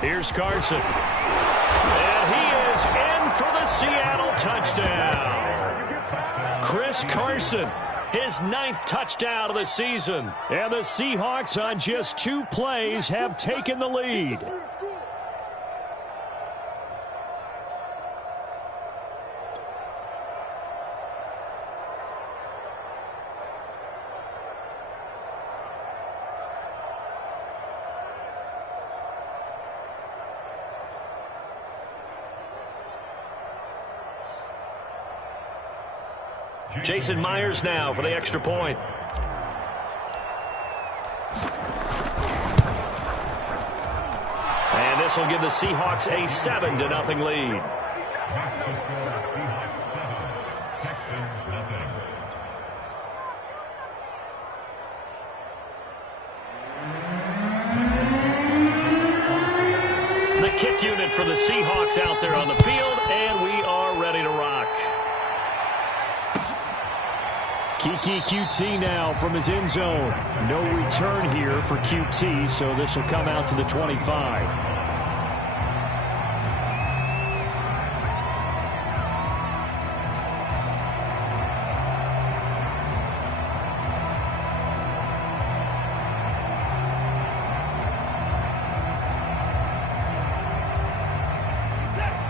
Here's Carson. And he is in for the Seattle touchdown. Chris Carson, his 9th touchdown of the season. And the Seahawks on just 2 plays have taken the lead. Jason Myers now for the extra point. And this will give the Seahawks a 7-0 lead. The kick unit for the Seahawks out there on the field, and we are ready to rock. Kiki QT now from his end zone. No return here for QT, so this will come out to the 25.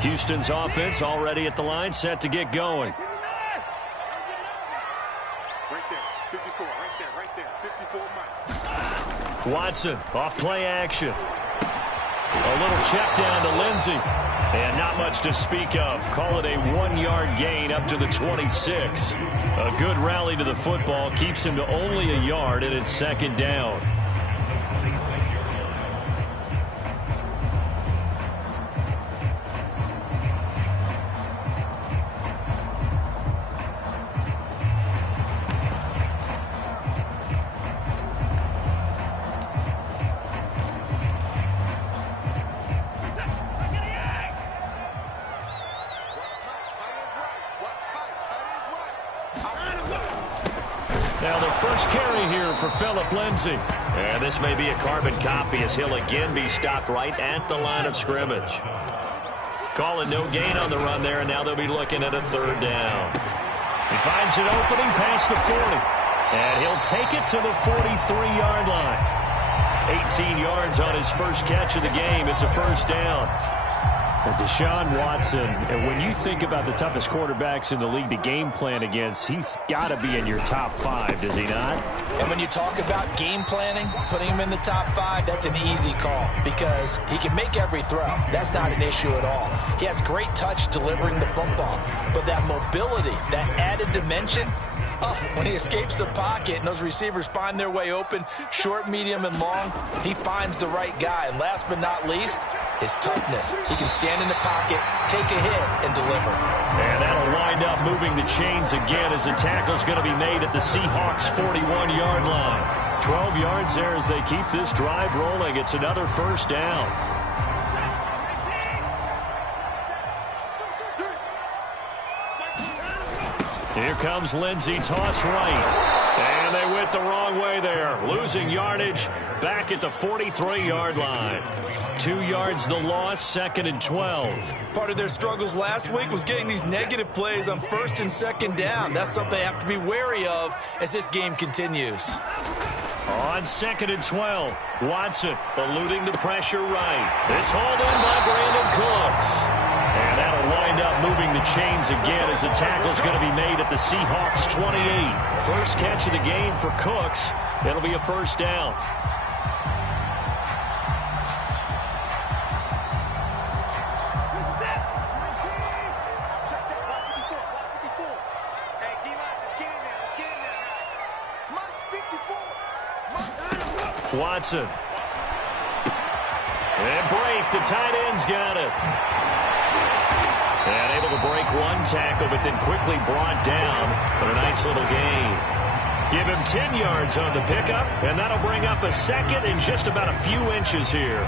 Houston's offense already at the line, set to get going. Watson, off play action. A little check down to Lindsey. And not much to speak of. Call it a 1-yard gain up to the 26. A good rally to the football keeps him to only a yard, and it's 2nd down. Now the first carry here for Phillip Lindsay. And this may be a carbon copy as he'll again be stopped right at the line of scrimmage. Call it no gain on the run there, and now they'll be looking at a 3rd down. He finds an opening past the 40. And he'll take it to the 43-yard line. 18 yards on his first catch of the game. It's a 1st down. Well, Deshaun Watson, and when you think about the toughest quarterbacks in the league to game plan against, he's got to be in your top 5, does he not? And when you talk about game planning, putting him in the top 5, that's an easy call because he can make every throw. That's not an issue at all. He has great touch delivering the football, but that mobility, that added dimension, when he escapes the pocket and those receivers find their way open, short, medium, and long, he finds the right guy. And last but not least, his toughness. He can stand in the pocket, take a hit, and deliver. And that'll wind up moving the chains again as the tackle's going to be made at the Seahawks' 41-yard line. 12 yards there as they keep this drive rolling. It's another 1st down. Here comes Lindsey, toss right. And they went the wrong way there. Losing yardage back at the 43-yard line. 2 yards the loss, 2nd and 12. Part of their struggles last week was getting these negative plays on 1st and 2nd down. That's something they have to be wary of as this game continues. On 2nd and 12, Watson eluding the pressure right. It's hauled in by Brandon Cooks. And that'll wind up moving the chains again as the tackle's going to be made at the Seahawks' 28. First catch of the game for Cooks. It'll be a 1st down. Watson. And break. The tight end's got it. And able to break one tackle, but then quickly brought down. But a nice little gain. Give him 10 yards on the pickup, and that'll bring up a 2nd and just about a few inches here.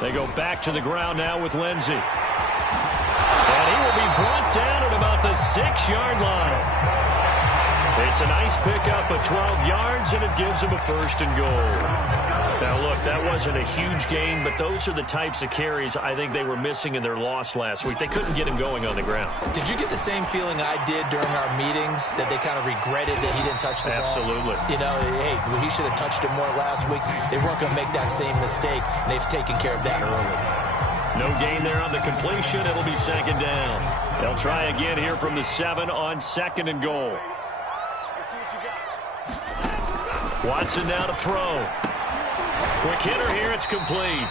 They go back to the ground now with Lindsey. And he will be brought down at about the 6-yard line. It's a nice pickup of 12 yards, and it gives him a 1st and goal. Now, look, that wasn't a huge gain, but those are the types of carries I think they were missing in their loss last week. They couldn't get him going on the ground. Did you get the same feeling I did during our meetings, that they kind of regretted that he didn't touch the ball? Absolutely. You know, hey, he should have touched it more last week. They weren't going to make that same mistake, and they've taken care of that early. No gain there on the completion. It'll be 2nd down. They'll try again here from the 7 on 2nd and goal. Watson now to throw. Quick hitter here. It's complete.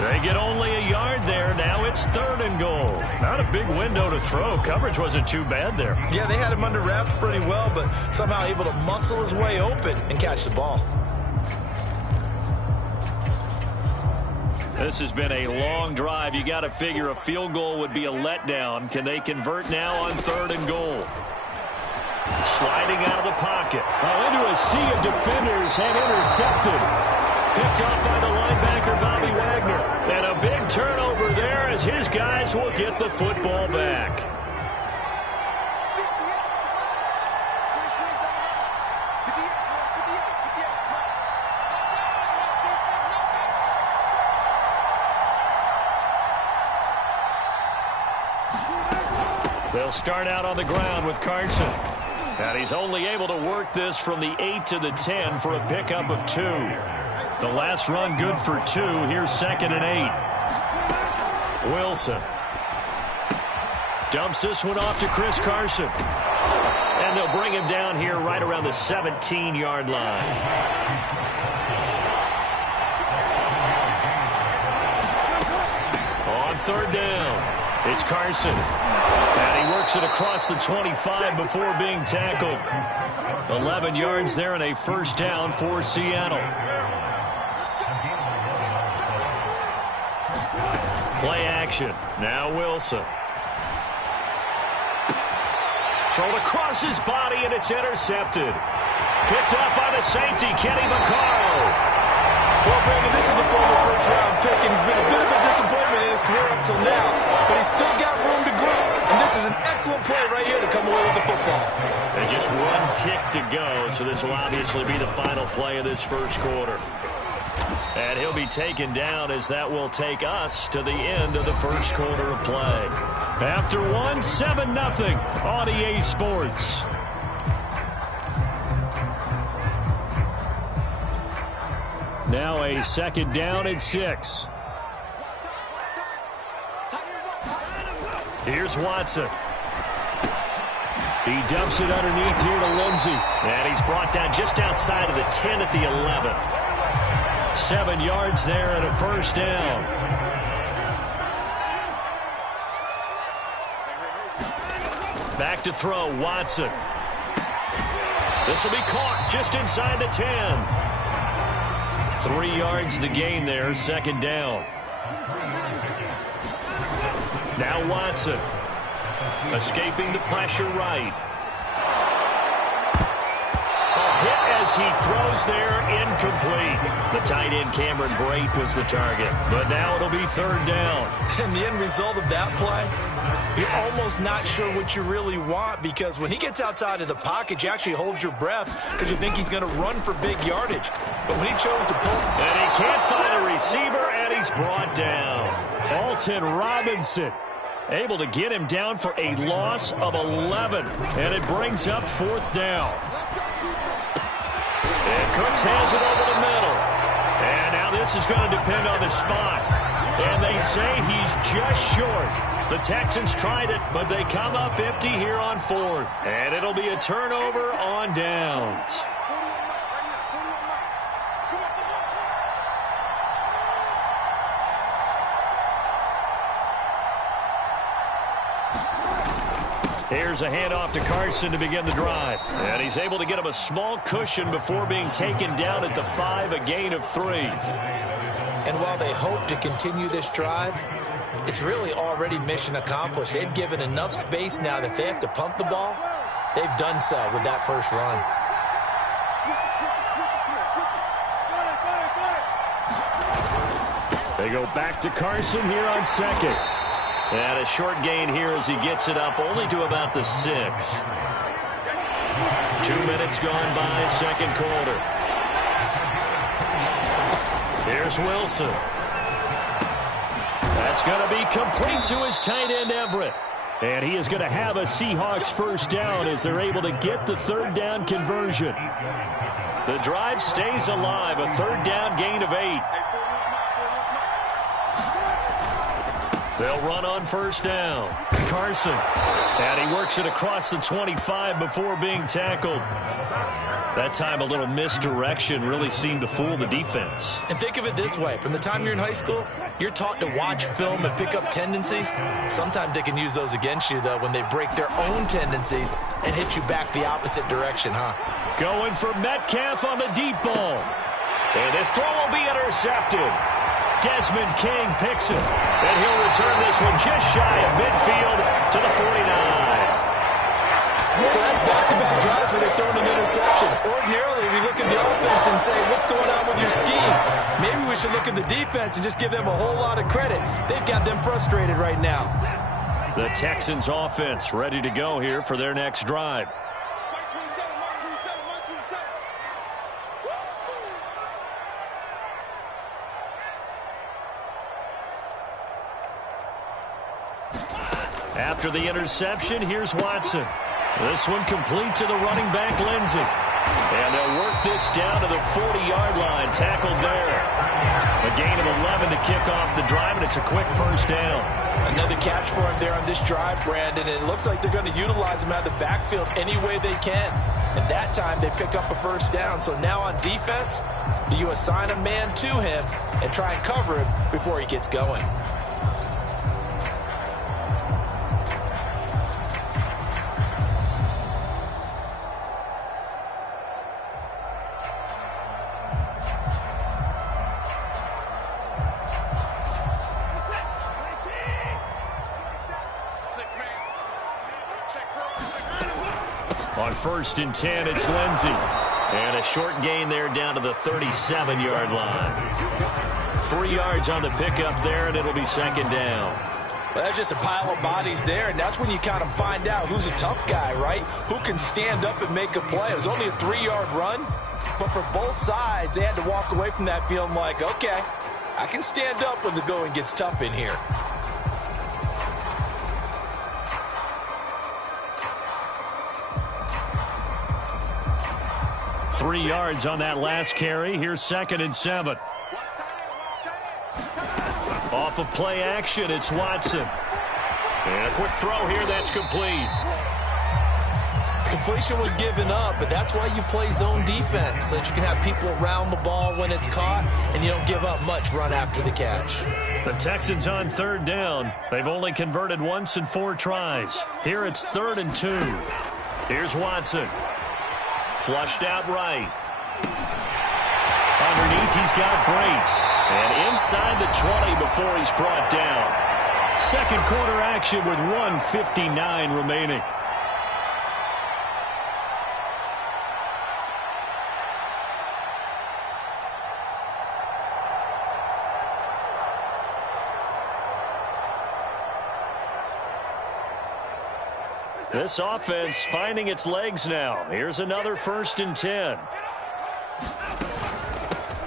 They get only a yard there. Now it's 3rd and goal. Not a big window to throw. Coverage wasn't too bad there. Yeah, they had him under wraps pretty well, but somehow able to muscle his way open and catch the ball. This has been a long drive. You got to figure a field goal would be a letdown. Can they convert now on 3rd and goal? Sliding out of the pocket. Into a sea of defenders and intercepted. Picked up by the linebacker, Bobby Wagner. And a big turnover there as his guys will get the football back. They'll start out on the ground with Carson. And he's only able to work this from the 8 to the 10 for a pickup of 2. The last run good for 2. Here's 2nd and 8. Wilson dumps this one off to Chris Carson. And they'll bring him down here right around the 17-yard line. On 3rd down, it's Carson. And he works it across the 25 before being tackled. 11 yards there and a 1st down for Seattle. Play action. Now Wilson. Thrown across his body, and it's intercepted. Picked up by the safety, Kenny Vaccaro. Well, Brandon, this is a former first-round pick, and he's been a bit of a disappointment in his career up till now. But he's still got room to grow, and this is an excellent play right here to come away with the football. And just 1 tick to go, so this will obviously be the final play of this 1st quarter. And he'll be taken down as that will take us to the end of the 1st quarter of play. After 1, 7-0 on EA Sports. Now a 2nd down and 6. Here's Watson. He dumps it underneath here to Lindsey. And he's brought down just outside of the 10 at the 11. 7 yards there and a 1st down. Back to throw, Watson. This will be caught just inside the 10. 3 yards the gain there, 2nd down. Now Watson. Escaping the pressure right. Hit as he throws there, incomplete. The tight end Cameron Brate was the target, but now it'll be 3rd down. And the end result of that play, you're almost not sure what you really want, because when he gets outside of the pocket, you actually hold your breath because you think he's going to run for big yardage. But when he chose to pull, and he can't find a receiver, and he's brought down. Alton Robinson able to get him down for a loss of 11, and it brings up 4th down. And Cooks has it over the middle. And now this is going to depend on the spot. And they say he's just short. The Texans tried it, but they come up empty here on 4th. And it'll be a turnover on downs. Here's a handoff to Carson to begin the drive. And he's able to get him a small cushion before being taken down at the 5, a gain of 3. And while they hope to continue this drive, it's really already mission accomplished. They've given enough space now that if they have to punt the ball, they've done so with that first run. They go back to Carson here on 2nd. And a short gain here as he gets it up only to about the 6. 2 minutes gone by, second quarter. Here's Wilson. That's going to be complete to his tight end, Everett. And he is going to have a Seahawks first down as they're able to get the third down conversion. The drive stays alive, a third down gain of 8. They'll run on first down. Carson. And he works it across the 25 before being tackled. That time a little misdirection really seemed to fool the defense. And think of it this way. From the time you're in high school, you're taught to watch film and pick up tendencies. Sometimes they can use those against you, though, when they break their own tendencies and hit you back the opposite direction, huh? Going for Metcalf on the deep ball. And this throw will be intercepted. Desmond King picks it. And he'll return this one just shy of midfield to the 49. So that's back-to-back drives where they've thrown an interception. Ordinarily, we look at the offense and say, what's going on with your scheme? Maybe we should look at the defense and just give them a whole lot of credit. They've got them frustrated right now. The Texans offense ready to go here for their next drive. After the interception, here's Watson. This one complete to the running back, Lindsey. And they'll work this down to the 40-yard line, tackled there. A gain of 11 to kick off the drive, and it's a quick first down. Another catch for him there on this drive, Brandon, and it looks like they're going to utilize him out of the backfield any way they can. And that time, they pick up a first down. So now on defense, do you assign a man to him and try and cover him before he gets going? On 1st and 10, it's Lindsey. And a short gain there down to the 37-yard line. 3 yards on the pickup there, and it'll be second down. Well, that's just a pile of bodies there, and that's when you kind of find out who's a tough guy, right? Who can stand up and make a play. It was only a 3-yard run, but for both sides, they had to walk away from that feeling like, okay, I can stand up when the going gets tough in here. Three yards on that last carry. Here's 2nd and 7. Off of play action, it's Watson. And a quick throw here, that's complete. Completion was given up, but that's why you play zone defense, so that you can have people around the ball when it's caught, and you don't give up much run after the catch. The Texans on 3rd down. They've only converted once in 4 tries. Here it's 3rd and 2. Here's Watson. Flushed out right. Underneath, he's got Great. And inside the 20 before he's brought down. Second quarter action with 1:59 remaining. This offense finding its legs now. Here's another 1st and 10.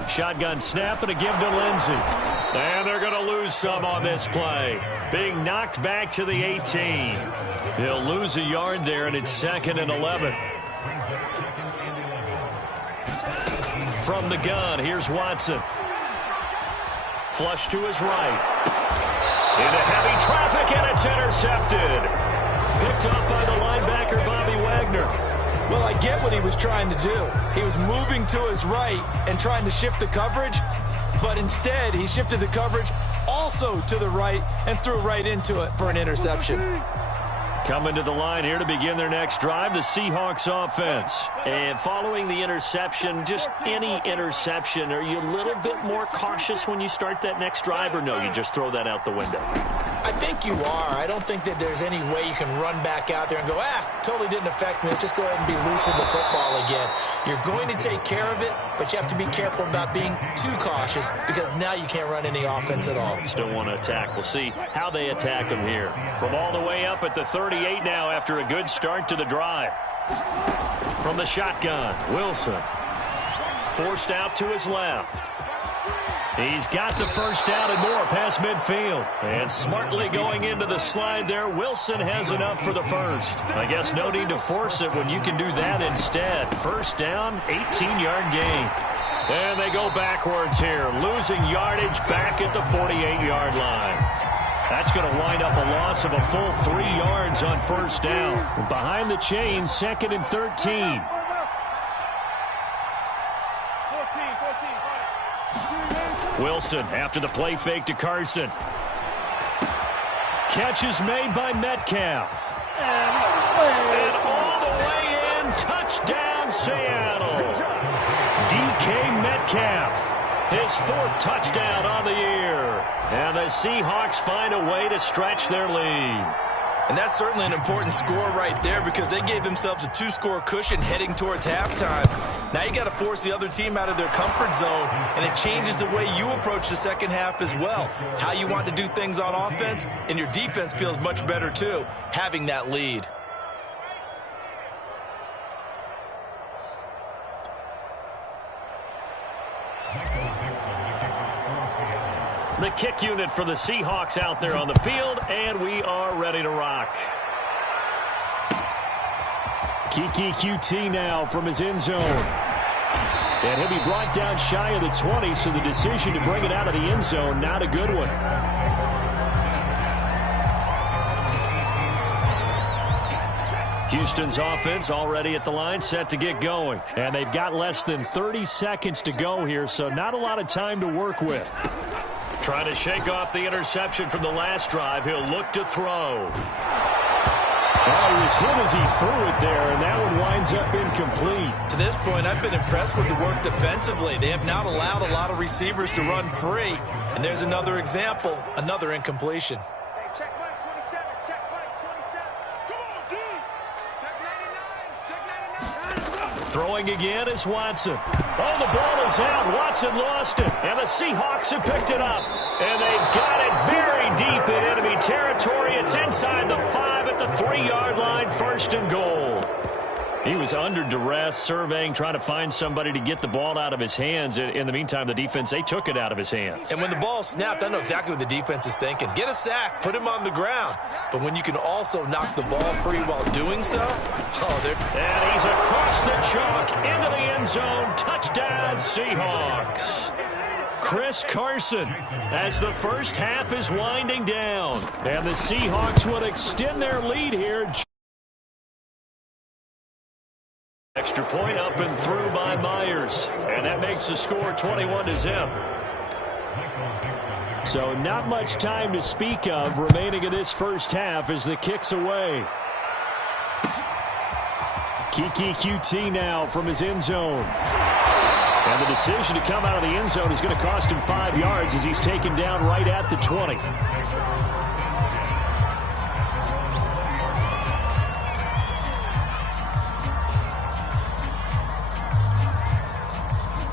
Shotgun snap and a give to Lindsey. And they're going to lose some on this play. Being knocked back to the 18. He'll lose a yard there, and it's 2nd and 11. From the gun, here's Watson. Flush to his right. Into heavy traffic, and it's intercepted. Picked up by the linebacker, Bobby Wagner. Well, I get what he was trying to do. He was moving to his right and trying to shift the coverage, but instead he shifted the coverage also to the right and threw right into it for an interception. Coming to the line here to begin their next drive, the Seahawks offense. And following the interception, just any interception, are you a little bit more cautious when you start that next drive, or no, you just throw that out the window? I think you are. I don't think that there's any way you can run back out there and go, totally didn't affect me. Let's just go ahead and be loose with the football again. You're going to take care of it, but you have to be careful about being too cautious because now you can't run any offense at all. Still want to attack. We'll see how they attack them here. From all the way up at the 38 now after a good start to the drive. From the shotgun, Wilson. Forced out to his left. He's got the first down and more past midfield. And smartly going into the slide there, Wilson has enough for the first. I guess no need to force it when you can do that instead. First down, 18-yard gain. And they go backwards here, losing yardage back at the 48-yard line. That's going to wind up a loss of a full 3 yards on first down. Behind the chains, 2nd and 13. Wilson after the play fake to Carson. Catch is made by Metcalf. And all the way in, touchdown Seattle. DK Metcalf, his 4th touchdown on the year. And the Seahawks find a way to stretch their lead. And that's certainly an important score right there because they gave themselves a 2-score cushion heading towards halftime. Now you got to force the other team out of their comfort zone, and it changes the way you approach the second half as well. How you want to do things on offense, and your defense feels much better too, having that lead. The kick unit for the Seahawks out there on the field, and we are ready to rock. Kiki QT now from his end zone. And he'll be brought down shy of the 20, so the decision to bring it out of the end zone, not a good one. Houston's offense already at the line, set to get going. And they've got less than 30 seconds to go here, so not a lot of time to work with. Trying to shake off the interception from the last drive. He'll look to throw. Well, he was hit as he threw it there, and that one winds up incomplete. To this point, I've been impressed with the work defensively. They have not allowed a lot of receivers to run free. And there's another example, another incompletion. Hey, check Mike 27, check Mike 27. Come on, dude. Check 99, check 99. Throwing again is Watson. Oh, the ball is out. Watson lost it. And the Seahawks have picked it up. And they've got it very deep in enemy territory. It's inside the 5 at the 3-yard line. 1st and goal. He was under duress, surveying, trying to find somebody to get the ball out of his hands. In the meantime, the defense, they took it out of his hands. And when the ball snapped, I know exactly what the defense is thinking. Get a sack, put him on the ground. But when you can also knock the ball free while doing so, and he's across the chalk into the end zone. Touchdown, Seahawks. Chris Carson as the first half is winding down. And the Seahawks would extend their lead here. Extra point up and through by Myers. And that makes the score 21-0. So not much time to speak of remaining in this first half as the kick's away. Kiki QT now from his end zone. And the decision to come out of the end zone is going to cost him 5 yards as he's taken down right at the 20.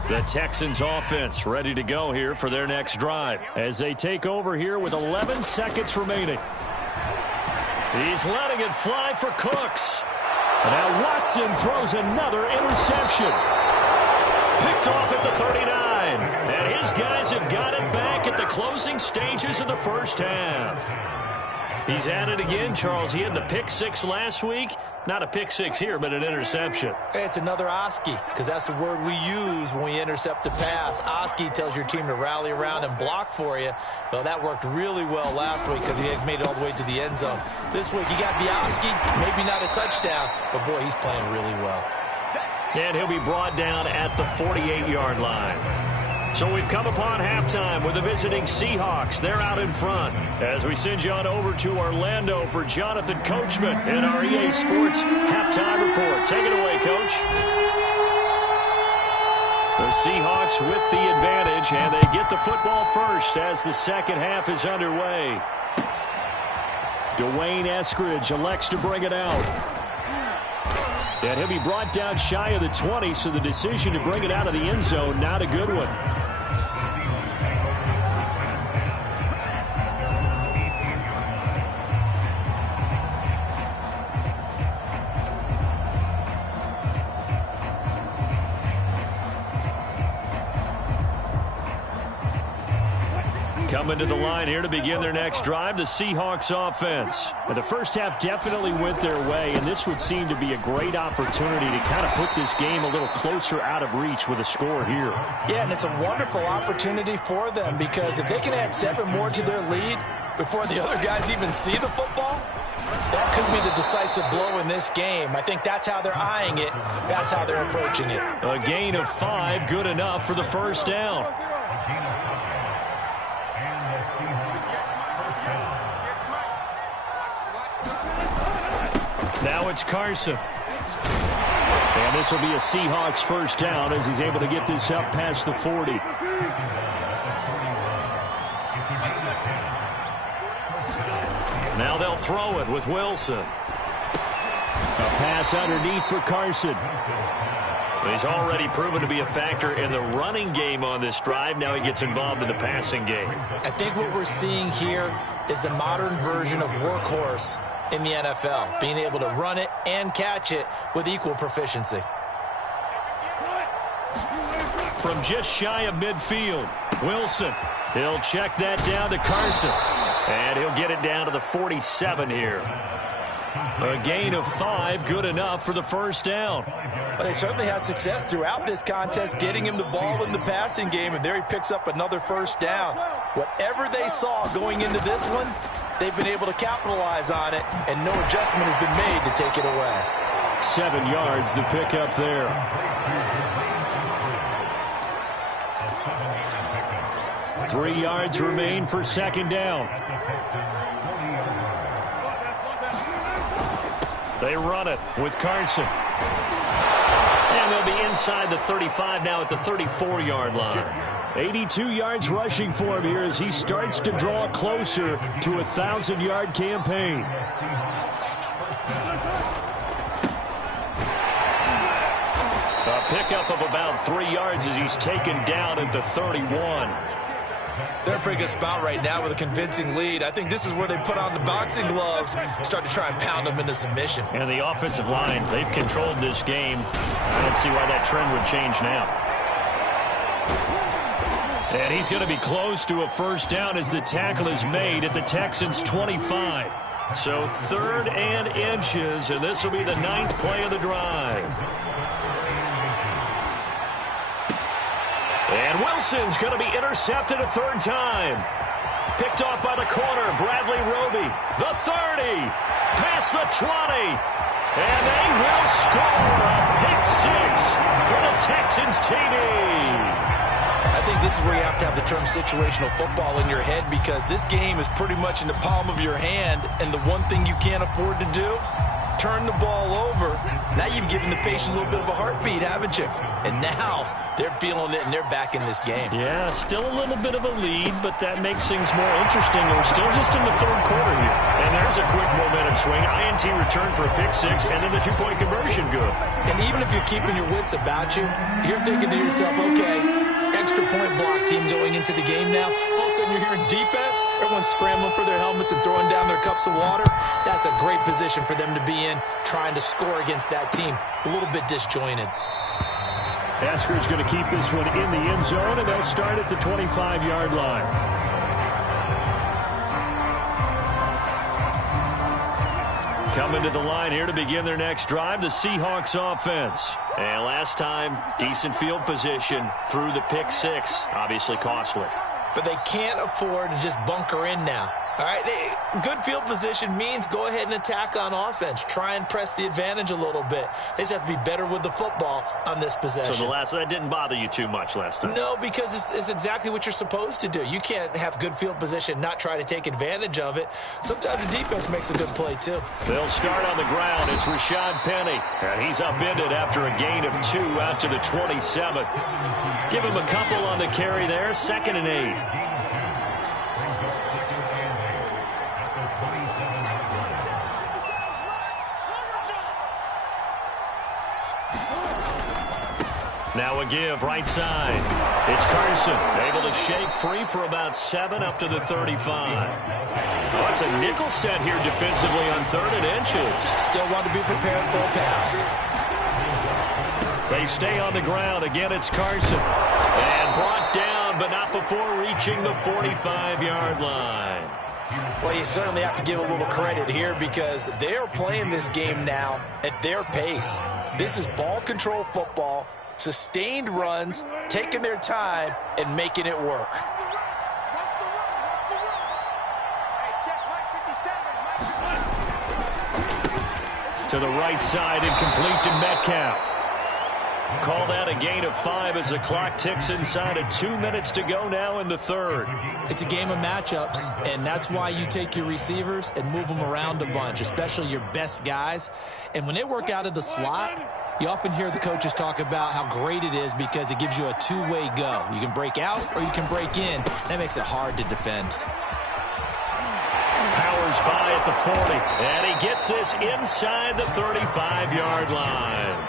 The Texans offense ready to go here for their next drive as they take over here with 11 seconds remaining. He's letting it fly for Cooks. And now Watson throws another interception. Picked off at the 39. And his guys have got it back at the closing stages of the first half. He's at it again, Charles. He had the pick 6 last week. Not a pick 6 here, but an interception. It's another Oski, because that's the word we use when we intercept a pass. Oski tells your team to rally around and block for you. Well, that worked really well last week because he had made it all the way to the end zone. This week, he got the Oski, maybe not a touchdown, but boy, he's playing really well. And he'll be brought down at the 48-yard line. So we've come upon halftime with the visiting Seahawks. They're out in front. As we send you on over to Orlando for Jonathan Coachman in our EA Sports Halftime Report. Take it away, Coach. The Seahawks with the advantage, and they get the football first as the second half is underway. Dwayne Eskridge elects to bring it out. And he'll be brought down shy of the 20, so the decision to bring it out of the end zone, not a good one. Coming to the line here to begin their next drive, the Seahawks offense. And the first half definitely went their way, and this would seem to be a great opportunity to kind of put this game a little closer out of reach with a score here. Yeah, and it's a wonderful opportunity for them because if they can add 7 more to their lead before the other guys even see the football, that could be the decisive blow in this game. I think that's how they're eyeing it. That's how they're approaching it. A gain of 5, good enough for the first down. Now it's Carson. And this will be a Seahawks first down as he's able to get this up past the 40. Now they'll throw it with Wilson. A pass underneath for Carson. He's already proven to be a factor in the running game on this drive. Now he gets involved in the passing game. I think what we're seeing here is the modern version of workhorse in the NFL, being able to run it and catch it with equal proficiency. From just shy of midfield, Wilson. He'll check that down to Carson. And he'll get it down to the 47 here. A gain of 5, good enough for the first down. But they certainly had success throughout this contest, getting him the ball in the passing game, and there he picks up another first down. Whatever they saw going into this one, they've been able to capitalize on it, and no adjustment has been made to take it away. 7 yards to pick up there. Three yards remain for second down. They run it with Carson. And they'll be inside the 35 now at the 34-yard line. 82 yards rushing for him here as he starts to draw closer to a 1,000-yard campaign. A pickup of about 3 yards as he's taken down at the 31. They're in a pretty good spot right now with a convincing lead. I think this is where they put on the boxing gloves, start to try and pound them into submission. And the offensive line, they've controlled this game. I don't see why that trend would change now. And he's going to be close to a first down as the tackle is made at the Texans' 25. So 3rd and inches, and this will be the 9th play of the drive. And Wilson's going to be intercepted a 3rd time. Picked off by the corner, Bradley Roby. The 30, past the 20. And they will score a pick 6 for the Texans TV. I think this is where you have to have the term situational football in your head because this game is pretty much in the palm of your hand, and the one thing you can't afford to do, turn the ball over. Now you've given the patient a little bit of a heartbeat, haven't you? And now they're feeling it, and they're back in this game. Yeah, still a little bit of a lead, but that makes things more interesting. We're still just in the 3rd quarter here. And there's a quick momentum swing. INT return for a pick 6, and then the 2-point conversion good. And even if you're keeping your wits about you, you're thinking to yourself, okay, extra point block team going into the game now. All of a sudden you're hearing defense. Everyone's scrambling for their helmets and throwing down their cups of water. That's a great position for them to be in, trying to score against that team. A little bit disjointed. Asker's going to keep this one in the end zone, and they'll start at the 25-yard line. Coming to the line here to begin their next drive, the Seahawks offense. And last time, decent field position through the pick 6. Obviously costly. But they can't afford to just bunker in now. All right, good field position means go ahead and attack on offense. Try and press the advantage a little bit. They just have to be better with the football on this possession. So that didn't bother you too much last time? No, because it's exactly what you're supposed to do. You can't have good field position, not try to take advantage of it. Sometimes the defense makes a good play, too. They'll start on the ground. It's Rashad Penny, and he's upended after a gain of 2 out to the 27. Give him a couple on the carry there, 2nd and 8. Now a give, right side. It's Carson, able to shake free for about 7 up to the 35. Oh, it's a nickel set here defensively on 3rd and inches. Still want to be prepared for a pass. They stay on the ground. Again, it's Carson. And brought down but not before reaching the 45-yard line. Well, you certainly have to give a little credit here because they are playing this game now at their pace. This is ball control football, sustained runs, taking their time, and making it work. To the right side and complete to Metcalf. Call that a gain of 5 as the clock ticks inside of 2 minutes to go now in the third. It's a game of matchups, and that's why you take your receivers and move them around a bunch, especially your best guys. And when they work out of the slot, you often hear the coaches talk about how great it is because it gives you a two-way go. You can break out or you can break in. That makes it hard to defend. Powers by at the 40, and he gets this inside the 35-yard line.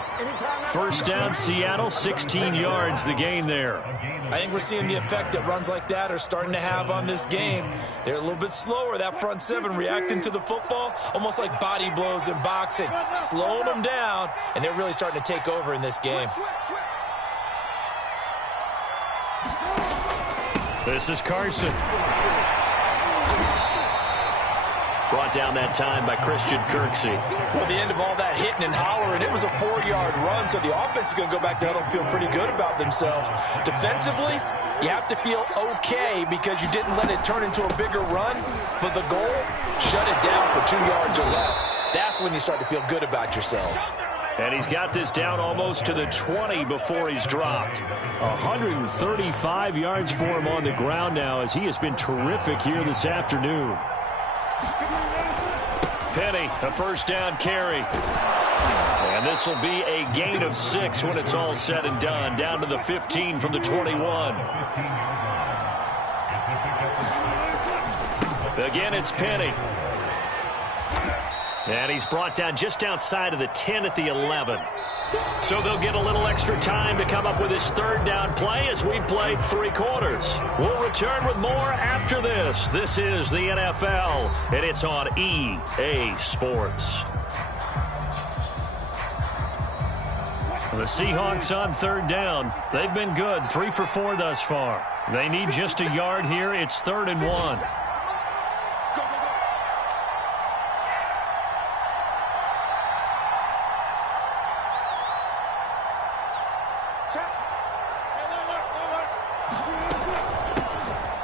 First down, Seattle, 16 yards, the gain there. I think we're seeing the effect that runs like that are starting to have on this game. They're a little bit slower, that front seven, reacting to the football, almost like body blows in boxing, slowing them down, and they're really starting to take over in this game. This is Carson. Brought down that time by Christian Kirksey. Well, the end of all that hitting and hollering, it was a 4-yard run, so the offense is going to go back there and feel pretty good about themselves. Defensively, you have to feel okay because you didn't let it turn into a bigger run, but the goal, shut it down for 2 yards or less. That's when you start to feel good about yourselves. And he's got this down almost to the 20 before he's dropped. 135 yards for him on the ground now as he has been terrific here this afternoon. Penny, a first down carry. And this will be a gain of 6 when it's all said and done. Down to the 15 from the 21. Again, it's Penny. And he's brought down just outside of the 10 at the 11. So they'll get a little extra time to come up with his third down play as we've played 3 quarters. We'll return with more after this. This is the NFL, and it's on EA Sports. The Seahawks on third down. They've been good, 3 for 4 thus far. They need just a yard here. It's 3rd and 1.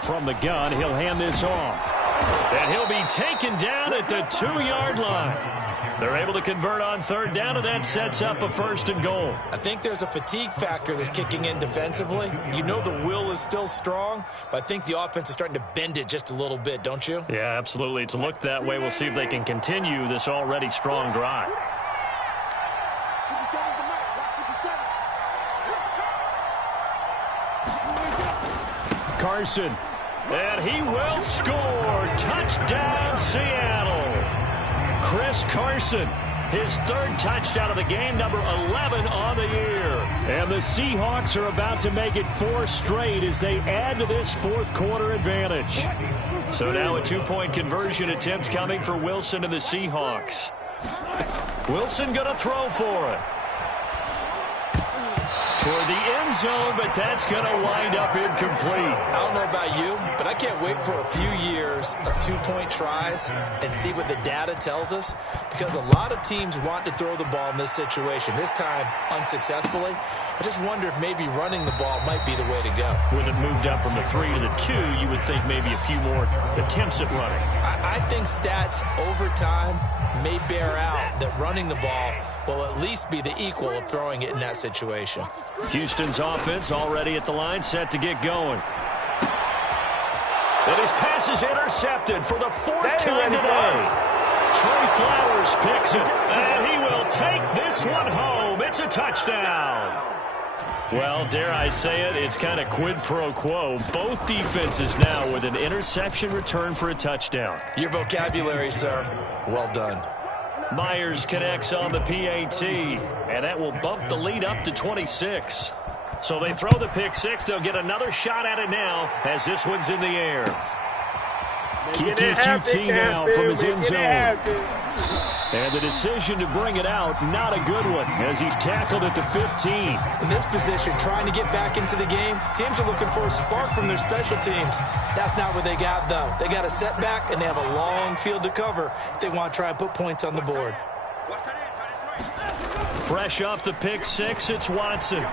From the gun, he'll hand this off. And he'll be taken down at the 2-yard line. They're able to convert on third down, and that sets up a 1st and goal. I think there's a fatigue factor that's kicking in defensively. You know the will is still strong, but I think the offense is starting to bend it just a little bit, don't you? Yeah, absolutely. It's looked that way. We'll see if they can continue this already strong drive. Carson. And he will score. Touchdown, Seattle. Chris Carson, his 3rd touchdown of the game, number 11 on the year. And the Seahawks are about to make it 4 straight as they add to this 4th quarter advantage. So now a 2-point conversion attempt coming for Wilson and the Seahawks. Wilson going to throw for it. Toward the end zone, but that's going to wind up incomplete. I don't know about you, but I can't wait for a few years of 2-point tries and see what the data tells us, because a lot of teams want to throw the ball in this situation. This time, unsuccessfully. I just wonder if maybe running the ball might be the way to go. With it moved up from the 3 to the 2, you would think maybe a few more attempts at running. I think stats over time may bear out that running the ball will at least be the equal of throwing it in that situation. Houston's offense already at the line, set to get going. And his pass is intercepted for the 4th time today. Trey Flowers picks it, and he will take this one home. It's a touchdown. Well, dare I say it, it's kind of quid pro quo. Both defenses now with an interception return for a touchdown. Your vocabulary, sir. Well done. Myers connects on the PAT, and that will bump the lead up to 26. So they throw the pick 6. They'll get another shot at it now as this one's in the air. Kiki QT now from his end zone. And the decision to bring it out, not a good one, as he's tackled at the 15. In this position, trying to get back into the game, teams are looking for a spark from their special teams. That's not what they got, though. They got a setback, and they have a long field to cover if they want to try and put points on the board. Fresh off the pick six, it's Watson.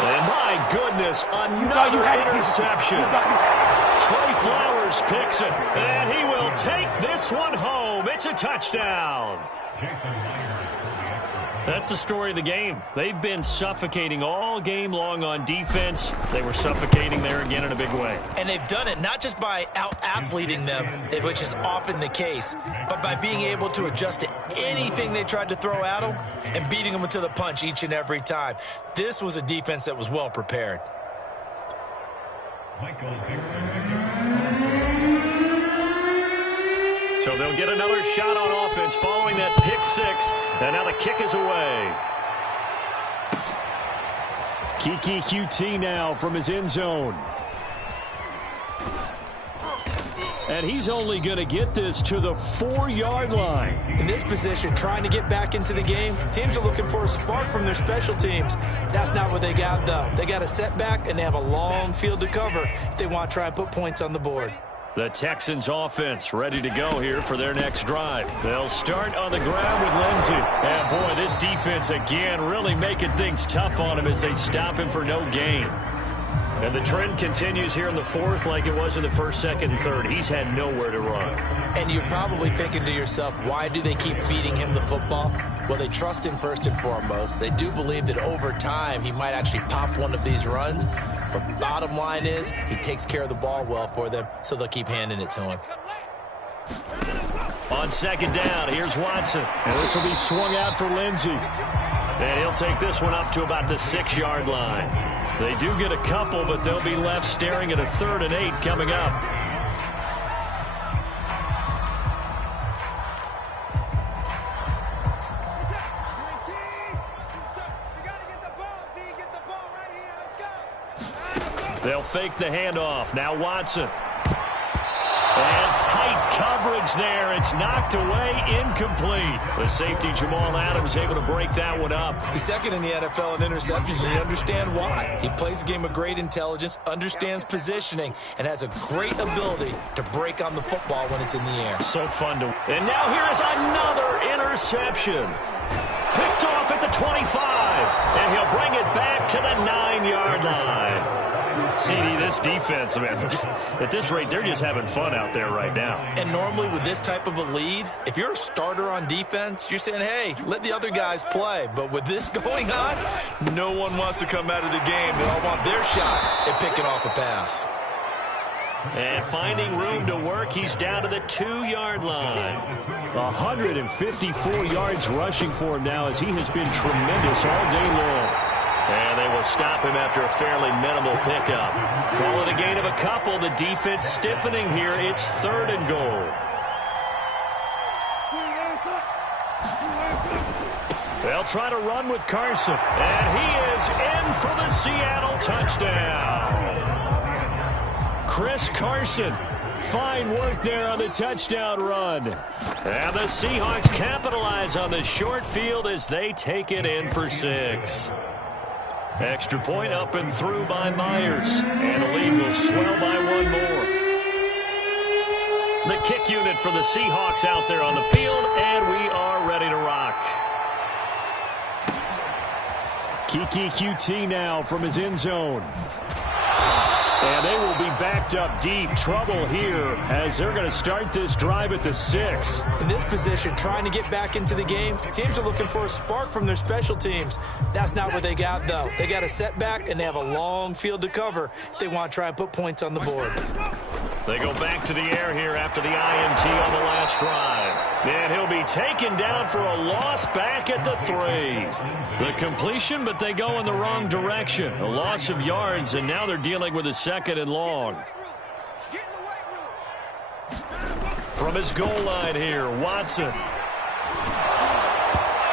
And my goodness, another interception. Trey Flowers picks it, and he will take this one home. It's a touchdown. That's the story of the game. They've been suffocating all game long on defense. They were suffocating there again in a big way. And they've done it not just by out-athleting them, which is often the case, but by being able to adjust to anything they tried to throw at them and beating them to the punch each and every time. This was a defense that was well prepared. So they'll get another shot on offense following that pick six. And now the kick is away. Kiki QT now from his end zone. And he's only going to get this to the 4-yard line. In this position, trying to get back into the game, teams are looking for a spark from their special teams. That's not what they got, though. They got a setback, and they have a long field to cover if they want to try and put points on the board. The Texans offense ready to go here for their next drive. They'll start on the ground with Lindsey. And boy, this defense again really making things tough on him as they stop him for no gain. And the trend continues here in the fourth like it was in the first, second, and third. He's had nowhere to run. And you're probably thinking to yourself, why do they keep feeding him the football? Well, they trust him first and foremost. They do believe that over time he might actually pop one of these runs. But bottom line is he takes care of the ball well for them, so they'll keep handing it to him. On second down, here's Watson. And this will be swung out for Lindsey. And he'll take this one up to about the 6-yard line. They do get a couple, but they'll be left staring at a 3rd and 8 coming up. They'll fake the handoff. Now Watson. And tight coverage there. It's knocked away, incomplete. The safety, Jamal Adams, able to break that one up. He's second in the NFL in interceptions, and you understand why. He plays a game of great intelligence, understands positioning, and has a great ability to break on the football when it's in the air. So fun to... And now here is another interception. Picked off at the 25, and he'll bring it back to the 9-yard line. CD, this defense, man, at this rate, they're just having fun out there right now. And normally with this type of a lead, if you're a starter on defense, you're saying, hey, let the other guys play. But with this going on, no one wants to come out of the game. They all want their shot at picking off a pass. And finding room to work, he's down to the 2-yard line. 154 yards rushing for him now as he has been tremendous all day long. And they will stop him after a fairly minimal pickup. Call it a gain of a couple. The defense stiffening here. It's 3rd and goal. They'll try to run with Carson. And he is in for the Seattle touchdown. Chris Carson. Fine work there on the touchdown run. And the Seahawks capitalize on the short field as they take it in for 6. Extra point up and through by Myers. And the lead will swell by one more. The kick unit for the Seahawks out there on the field, and we are ready to rock. Kiki QT now from his end zone. And they will be backed up deep. Trouble here as they're going to start this drive at the 6. In this position, trying to get back into the game, teams are looking for a spark from their special teams. That's not what they got, though. They got a setback, and they have a long field to cover if they want to try and put points on the board. They go back to the air here after the INT on the last drive. And he'll be taken down for a loss back at the 3. The completion, but they go in the wrong direction. A loss of yards, and now they're dealing with a 2nd and long. From his goal line here, Watson.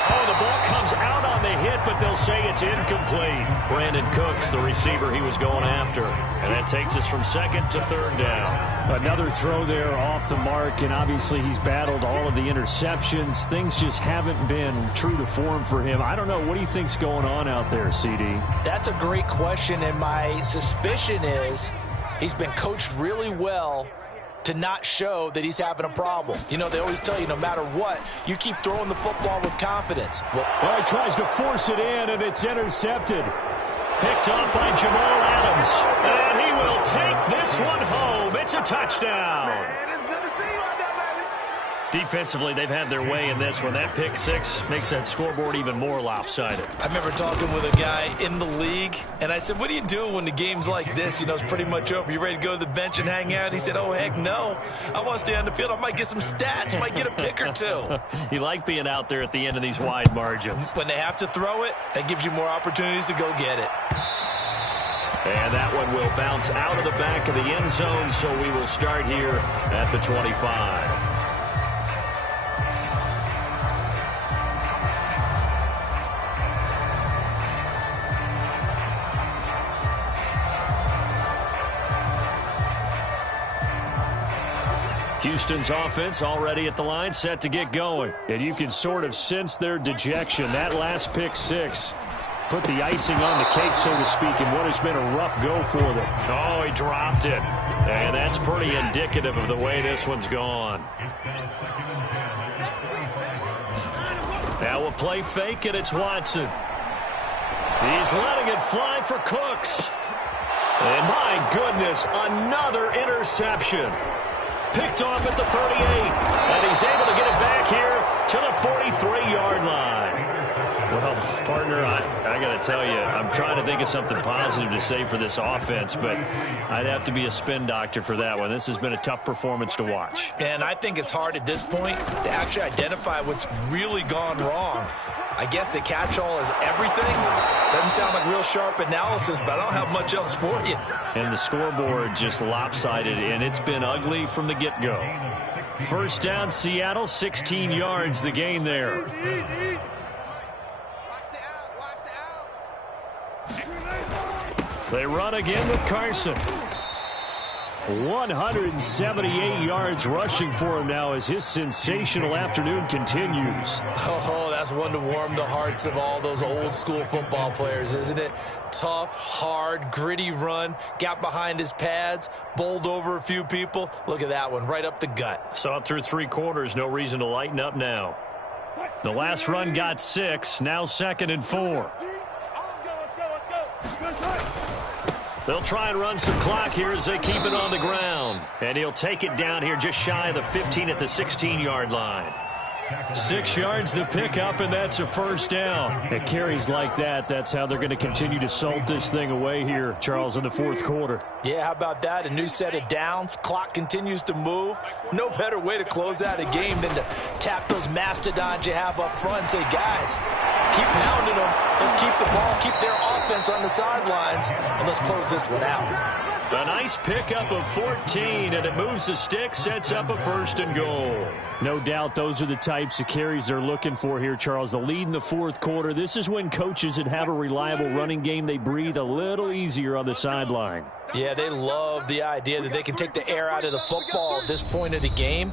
Oh, the ball comes out on the hit, but they'll will say it's incomplete. Brandon Cooks, the receiver he was going after. And that takes us from second to third down. Another throw there off the mark, and obviously he's battled all of the interceptions. Things just haven't been true to form for him. I don't know. What do you think's going on out there, CD? That's a great question, and my suspicion is he's been coached really well to not show that he's having a problem. You know, they always tell you no matter what, you keep throwing the football with confidence. Well, he tries to force it in, and it's intercepted. Picked up by Jamal Adams. And he will take this one home. It's a touchdown. Defensively, they've had their way in this one. That pick six makes that scoreboard even more lopsided. I remember talking with a guy in the league, and I said, what do you do when the game's like this? You know, it's pretty much over. You ready to go to the bench and hang out? He said, oh, heck no. I want to stay on the field. I might get some stats. Might get a pick or two. You like being out there at the end of these wide margins. When they have to throw it, that gives you more opportunities to go get it. And that one will bounce out of the back of the end zone, so we will start here at the 25. Houston's offense already at the line, set to get going. And you can sort of sense their dejection. That last pick six put the icing on the cake, so to speak, in what has been a rough go for them. Oh, he dropped it. And that's pretty indicative of the way this one's gone. Now a play fake, and it's Watson. He's letting it fly for Cooks. And my goodness, another interception. Picked off at the 38, and he's able to get it back here to the 43-yard line. Well, partner, I got to tell you, I'm trying to think of something positive to say for this offense, but I'd have to be a spin doctor for that one. This has been a tough performance to watch. And I think it's hard at this point to actually identify what's really gone wrong. I guess the catch-all is everything. Doesn't sound like real sharp analysis, but I don't have much else for you. And the scoreboard just lopsided, and it's been ugly from the get-go. First down, Seattle, 16 yards, the gain there. They run again with Carson. 178 yards rushing for him now as his sensational afternoon continues. Oh, that's one to warm the hearts of all those old school football players, isn't it? Tough, hard, gritty run, got behind his pads, bowled over a few people. Look at that one, right up the gut. Saw it through three quarters, no reason to lighten up now. The last run got 6, now 2nd and 4. They'll try and run some clock here as they keep it on the ground. And he'll take it down here just shy of the 15 at the 16-yard line. 6 yards the pickup, and that's a first down. At carries like that, that's how they're going to continue to salt this thing away here, Charles, in the fourth quarter. Yeah, how about that? A new set of downs. Clock continues to move. No better way to close out a game than to tap those mastodons you have up front and say, guys, keep pounding them. Let's keep the ball, keep their offense on the sidelines, and let's close this one out. A nice pickup of 14, and it moves the stick, sets up a first and goal. No doubt those are the types of carries they're looking for here, Charles. The lead in the fourth quarter. This is when coaches that have a reliable running game, they breathe a little easier on the sideline. Yeah, they love the idea that they can take the air out of the football at this point of the game.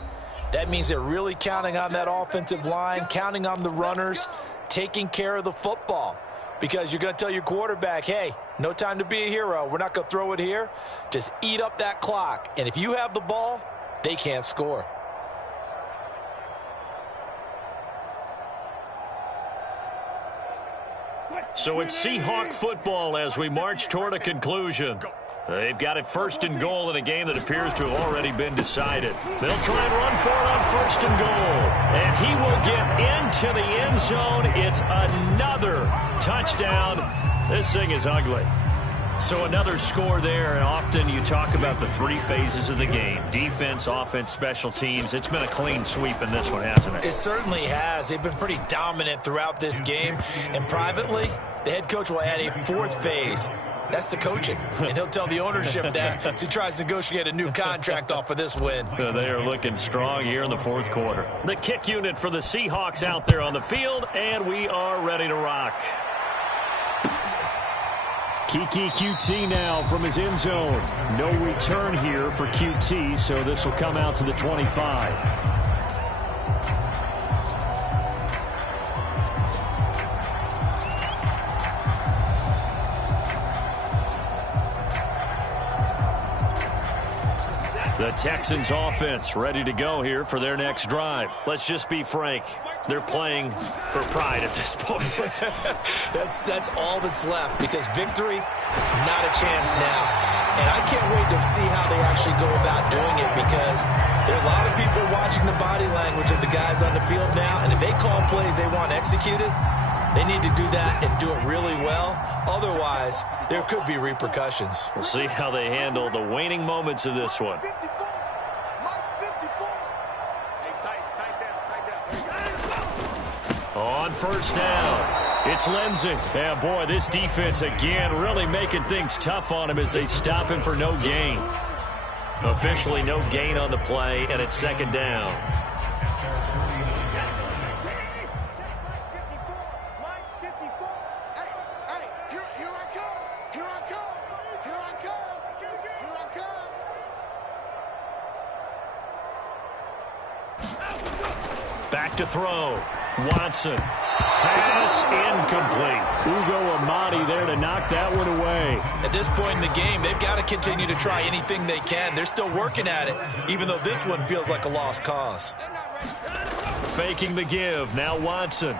That means they're really counting on that offensive line, counting on the runners, taking care of the football. Because you're going to tell your quarterback, hey, no time to be a hero. We're not going to throw it here. Just eat up that clock. And if you have the ball, they can't score. So it's Seahawk football as we march toward a conclusion. They've got it first and goal in a game that appears to have already been decided. They'll try and run for it on first and goal. And he will get into the end zone. It's another touchdown. This thing is ugly. So another score there, and often you talk about the three phases of the game. Defense, offense, special teams. It's been a clean sweep in this one, hasn't it? It certainly has. They've been pretty dominant throughout this game. And privately, the head coach will add a fourth phase. That's the coaching. And he'll tell the ownership that as he tries to negotiate a new contract off of this win. They are looking strong here in the fourth quarter. The kick unit for the Seahawks out there on the field, and we are ready to rock. Kiki QT now from his end zone. No return here for QT, so this will come out to the 25. The Texans offense ready to go here for their next drive. Let's just be frank. They're playing for pride at this point. That's all that's left, because victory, not a chance now. And I can't wait to see how they actually go about doing it, because there are a lot of people watching the body language of the guys on the field now, and if they call plays they want executed, they need to do that and do it really well. Otherwise, there could be repercussions. We'll see how they handle the waning moments of this one. On first down, it's Lindsey. Yeah, boy, this defense again really making things tough on him as they stop him for no gain. Officially no gain on the play, and it's second down. Back to throw. Watson. Pass incomplete. Ugo Amadi there to knock that one away. At this point in the game, they've got to continue to try anything they can. They're still working at it, even though this one feels like a lost cause. Faking the give. Now Watson.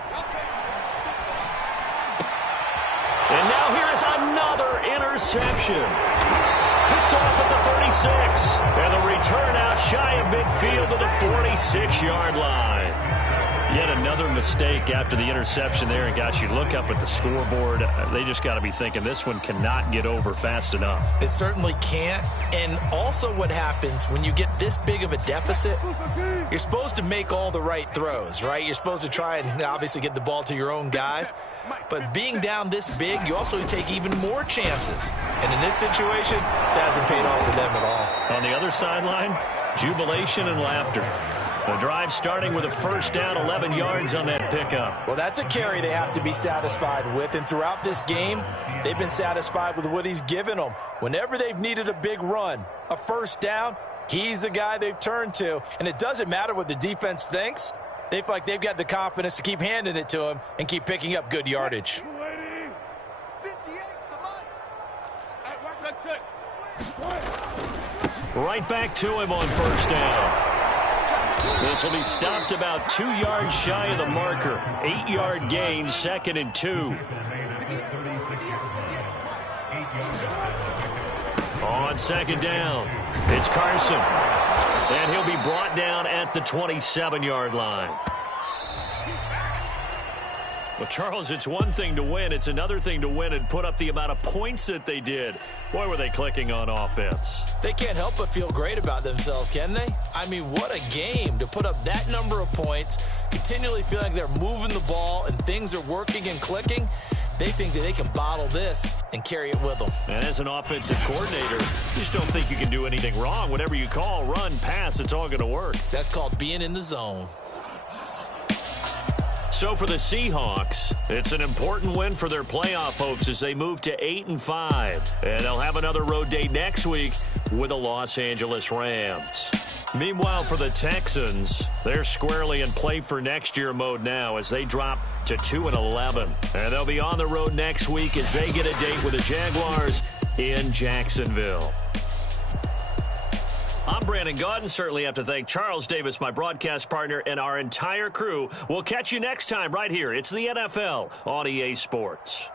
And now here is another interception. Picked off at the 36. And the return out shy of midfield to the 46-yard line. Yet another mistake after the interception there. And, gosh, you look up at the scoreboard. They just got to be thinking this one cannot get over fast enough. It certainly can't. And also what happens when you get this big of a deficit, you're supposed to make all the right throws, right? You're supposed to try and obviously get the ball to your own guys. But being down this big, you also take even more chances. And in this situation, that hasn't paid off for them at all. On the other sideline, jubilation and laughter. The drive starting with a first down, 11 yards on that pickup. Well, that's a carry they have to be satisfied with. And throughout this game, they've been satisfied with what he's given them. Whenever they've needed a big run, a first down, he's the guy they've turned to. And it doesn't matter what the defense thinks. They feel like they've got the confidence to keep handing it to him and keep picking up good yardage. Right back to him on first down. This will be stopped about 2 yards shy of the marker. 8-yard gain, 2nd and 2. On second down, it's Carson. And he'll be brought down at the 27-yard line. Well, Charles, it's one thing to win. It's another thing to win and put up the amount of points that they did. Boy, were they clicking on offense. They can't help but feel great about themselves, can they? I mean, what a game to put up that number of points, continually feeling like they're moving the ball and things are working and clicking. They think that they can bottle this and carry it with them. And as an offensive coordinator, you just don't think you can do anything wrong. Whatever you call, run, pass, it's all going to work. That's called being in the zone. So for the Seahawks, it's an important win for their playoff hopes as they move to 8-5. And they'll have another road date next week with the Los Angeles Rams. Meanwhile, for the Texans, they're squarely in play for next year mode now as they drop to 2-11. And they'll be on the road next week as they get a date with the Jaguars in Jacksonville. I'm Brandon Gaudin. Certainly have to thank Charles Davis, my broadcast partner, and our entire crew. We'll catch you next time right here. It's the NFL on EA Sports.